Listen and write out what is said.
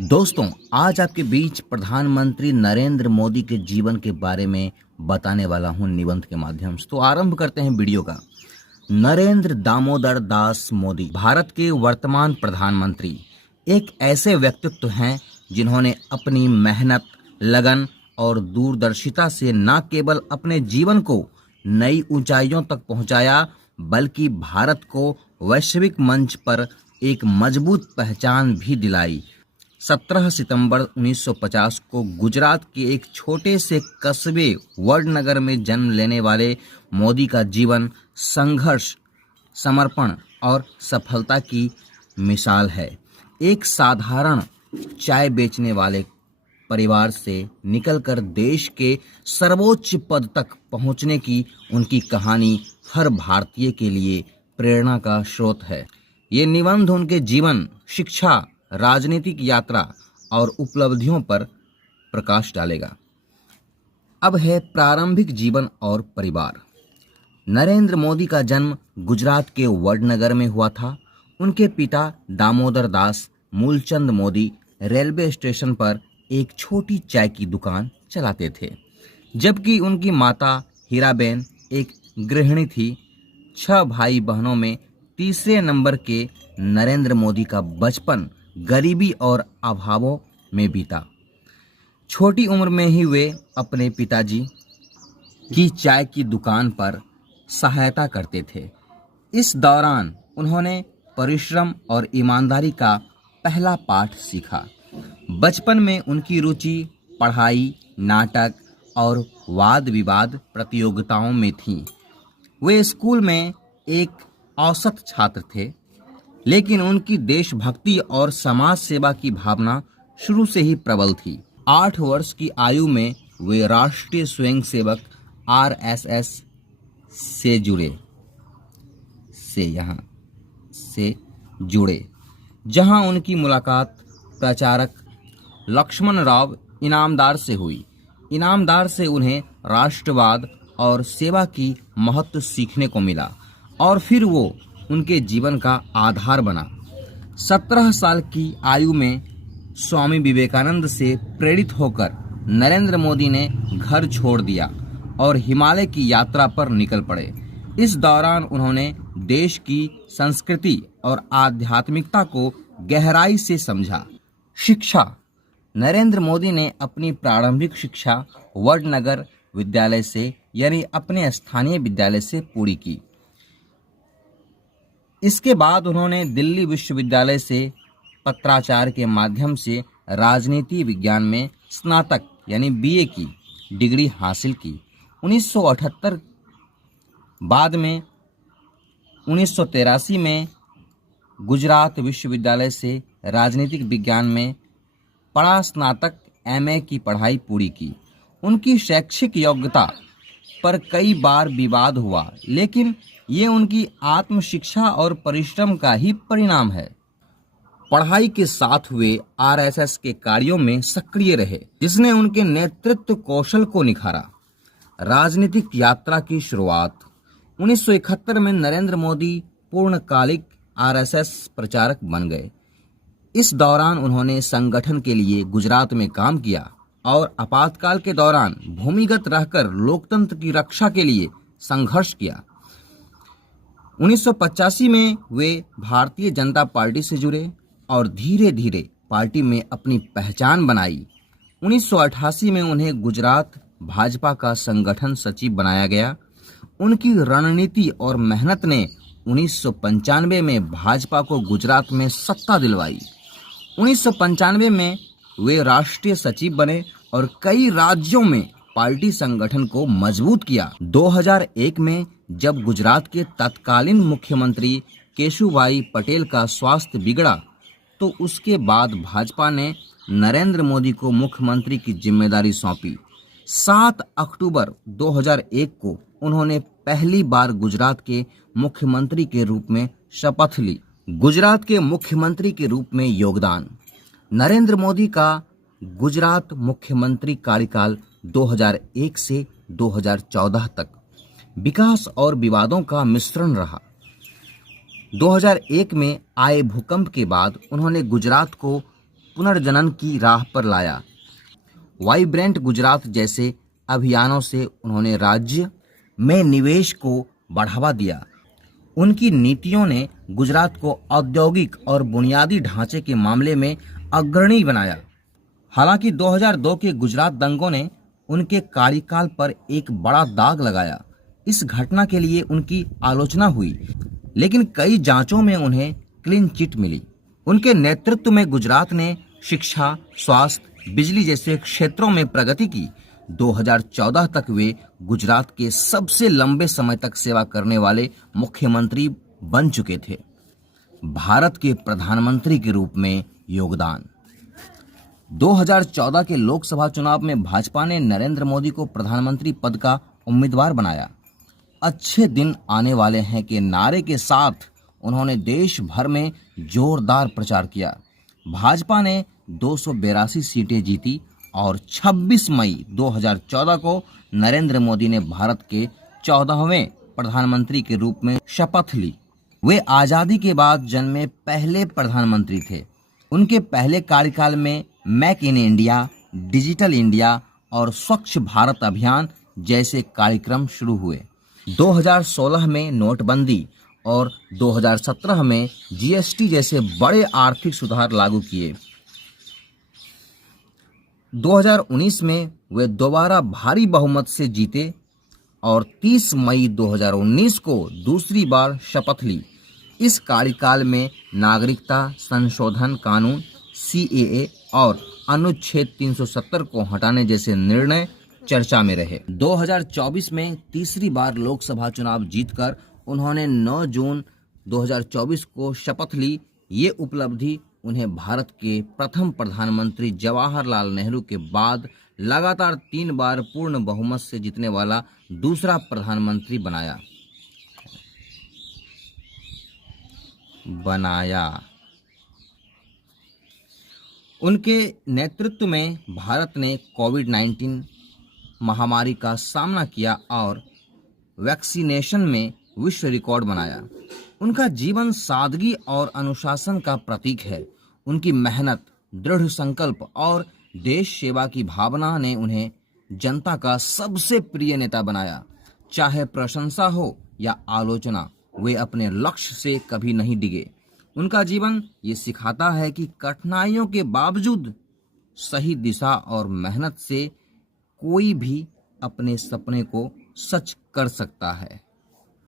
दोस्तों, आज आपके बीच प्रधानमंत्री नरेंद्र मोदी के जीवन के बारे में बताने वाला हूं निबंध के माध्यम से। तो आरंभ करते हैं वीडियो का। नरेंद्र दामोदर दास मोदी भारत के वर्तमान प्रधानमंत्री एक ऐसे व्यक्तित्व हैं जिन्होंने अपनी मेहनत, लगन और दूरदर्शिता से न केवल अपने जीवन को नई ऊंचाइयों तक पहुंचाया, बल्कि भारत को वैश्विक मंच पर एक मजबूत पहचान भी दिलाई। 17 सितंबर 1950 को गुजरात के एक छोटे से कस्बे वडनगर में जन्म लेने वाले मोदी का जीवन संघर्ष, समर्पण और सफलता की मिसाल है। एक साधारण चाय बेचने वाले परिवार से निकलकर देश के सर्वोच्च पद तक पहुंचने की उनकी कहानी हर भारतीय के लिए प्रेरणा का स्रोत है। ये निबंध उनके जीवन, शिक्षा, राजनीतिक यात्रा और उपलब्धियों पर प्रकाश डालेगा। अब है प्रारंभिक जीवन और परिवार। नरेंद्र मोदी का जन्म गुजरात के वडनगर में हुआ था। उनके पिता दामोदर दास मूलचंद मोदी रेलवे स्टेशन पर एक छोटी चाय की दुकान चलाते थे, जबकि उनकी माता हीराबेन एक गृहिणी थी। 6 भाई बहनों में तीसरे नंबर के नरेंद्र मोदी का बचपन गरीबी और अभावों में बीता। छोटी उम्र में ही वे अपने पिताजी की चाय की दुकान पर सहायता करते थे। इस दौरान उन्होंने परिश्रम और ईमानदारी का पहला पाठ सीखा। बचपन में उनकी रुचि पढ़ाई, नाटक और वाद विवाद प्रतियोगिताओं में थी। वे स्कूल में एक औसत छात्र थे, लेकिन उनकी देशभक्ति और समाज सेवा की भावना शुरू से ही प्रबल थी। 8 वर्ष की आयु में वे राष्ट्रीय स्वयंसेवक आरएसएस से जुड़े, जहां उनकी मुलाकात प्रचारक लक्ष्मण राव इनामदार से हुई। इनामदार से उन्हें राष्ट्रवाद और सेवा की महत्व सीखने को मिला और फिर वो उनके जीवन का आधार बना। 17 साल की आयु में स्वामी विवेकानंद से प्रेरित होकर नरेंद्र मोदी ने घर छोड़ दिया और हिमालय की यात्रा पर निकल पड़े। इस दौरान उन्होंने देश की संस्कृति और आध्यात्मिकता को गहराई से समझा। शिक्षा। नरेंद्र मोदी ने अपनी प्रारंभिक शिक्षा वडनगर विद्यालय से यानी अपने स्थानीय विद्यालय से पूरी की। इसके बाद उन्होंने दिल्ली विश्वविद्यालय से पत्राचार के माध्यम से राजनीति विज्ञान में स्नातक यानी बीए की डिग्री हासिल की। 1978 बाद में 1983 में गुजरात विश्वविद्यालय से राजनीतिक विज्ञान में पढ़ा स्नातक एमए की पढ़ाई पूरी की। उनकी शैक्षिक योग्यता पर कई बार विवाद हुआ, लेकिन ये उनकी आत्म शिक्षा और परिश्रम का ही परिणाम है। पढ़ाई के साथ वे आरएसएस के कार्यों में सक्रिय रहे, जिसने उनके नेतृत्व कौशल को निखारा। राजनीतिक यात्रा की शुरुआत। 1971 में नरेंद्र मोदी पूर्णकालिक आरएसएस प्रचारक बन गए। इस दौरान उन्होंने संगठन के लिए गुजरात में काम किया और आपातकाल के दौरान भूमिगत रहकर लोकतंत्र की रक्षा के लिए संघर्ष किया। 1985 में वे भारतीय जनता पार्टी से जुड़े और धीरे धीरे पार्टी में अपनी पहचान बनाई। 1988 में उन्हें गुजरात भाजपा का संगठन सचिव बनाया गया। उनकी रणनीति और मेहनत ने 1995 में भाजपा को गुजरात में सत्ता दिलवाई। 1995 में वे राष्ट्रीय सचिव बने और कई राज्यों में पार्टी संगठन को मजबूत किया। 2001 में जब गुजरात के तत्कालीन मुख्यमंत्री केशुभाई पटेल का स्वास्थ्य बिगड़ा, तो उसके बाद भाजपा ने नरेंद्र मोदी को मुख्यमंत्री की जिम्मेदारी सौंपी। 7 अक्टूबर 2001 को उन्होंने पहली बार गुजरात के मुख्यमंत्री के रूप में शपथ ली। गुजरात के मुख्यमंत्री के रूप में योगदान। नरेंद्र मोदी का गुजरात मुख्यमंत्री कार्यकाल 2001 से 2014 तक विकास और विवादों का मिश्रण रहा। 2001 में आए भूकंप के बाद उन्होंने गुजरात को पुनर्जनन की राह पर लाया। वाइब्रेंट गुजरात जैसे अभियानों से उन्होंने राज्य में निवेश को बढ़ावा दिया। उनकी नीतियों ने गुजरात को औद्योगिक और बुनियादी ढांचे के मामले में अग्रणी बनाया। हालांकि 2002 के गुजरात दंगों ने उनके कार्यकाल पर एक बड़ा दाग लगाया। इस घटना के लिए उनकी आलोचना हुई, लेकिन कई जांचों में उन्हें क्लीन चिट मिली। उनके नेतृत्व में गुजरात ने शिक्षा, स्वास्थ्य, बिजली जैसे क्षेत्रों में प्रगति की। 2014 तक वे गुजरात के सबसे लंबे समय तक सेवा करने वाले मुख्यमंत्री बन चुके थे। भारत के प्रधानमंत्री के रूप में योगदान। 2014 के लोकसभा चुनाव में भाजपा ने नरेंद्र मोदी को प्रधानमंत्री पद का उम्मीदवार बनाया। अच्छे दिन आने वाले हैं के नारे के साथ उन्होंने देश भर में जोरदार प्रचार किया। भाजपा ने 282 सीटें जीती और 26 मई 2014 को नरेंद्र मोदी ने भारत के 14वें प्रधानमंत्री के रूप में शपथ ली। वे आजादी के बाद जन्मे पहले प्रधानमंत्री थे। उनके पहले कार्यकाल में make in India, digital India और स्वच्छ भारत अभियान जैसे कार्यक्रम शुरू हुए। 2016 में नोटबंदी और 2017 में जीएसटी जैसे बड़े आर्थिक सुधार लागू किए। 2019 में वे दोबारा भारी बहुमत से जीते और 30 मई 2019 को दूसरी बार शपथ ली। इस कार्यकाल में नागरिकता संशोधन कानून CAA और अनुच्छेद 370 को हटाने जैसे निर्णय चर्चा में रहे। 2024 में तीसरी बार लोकसभा चुनाव जीतकर उन्होंने 9 जून 2024 को शपथ ली। ये उपलब्धि उन्हें भारत के प्रथम प्रधानमंत्री जवाहरलाल नेहरू के बाद लगातार 3 बार पूर्ण बहुमत से जीतने वाला दूसरा प्रधानमंत्री बनाया। उनके नेतृत्व में भारत ने कोविड-19 महामारी का सामना किया और वैक्सीनेशन में विश्व रिकॉर्ड बनाया। उनका जीवन सादगी और अनुशासन का प्रतीक है। उनकी मेहनत, दृढ़ संकल्प और देश सेवा की भावना ने उन्हें जनता का सबसे प्रिय नेता बनाया। चाहे प्रशंसा हो या आलोचना, वे अपने लक्ष्य से कभी नहीं डिगे। उनका जीवन ये सिखाता है कि कठिनाइयों के बावजूद सही दिशा और मेहनत से कोई भी अपने सपने को सच कर सकता है।